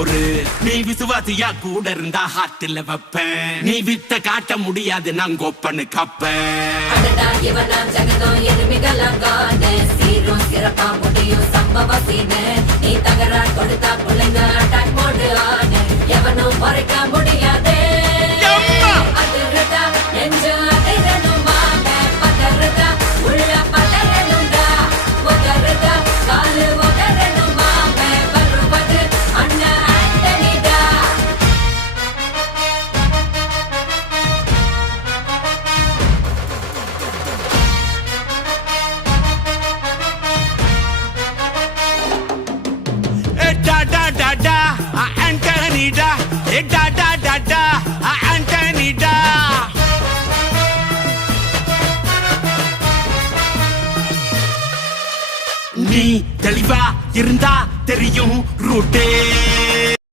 பொறு. நீ விசுவாசியா கூட இருந்தா ஹார்ட்ல வைப்பேன். நீ வித்த காட்ட முடியாது நான் கோப்பனு கப்பேன். நீ தகரா கொடுத்தா பிள்ளைங்க அட்டாக் மோடு ஆனு எவனும் மறைக்க முடியாதே. அதிருதா நெஞ்சு அதிரணுமா பதறுதா உள்ள பதறணுண்டா உதறுதா காலு உதறணுமா வருவது அண்ணன் ஆண்டனிடா. Da da da da, Antonida. Da da da da, Antonida. நீ தெளிவா இருந்தா தெரியும் ரூட்டே.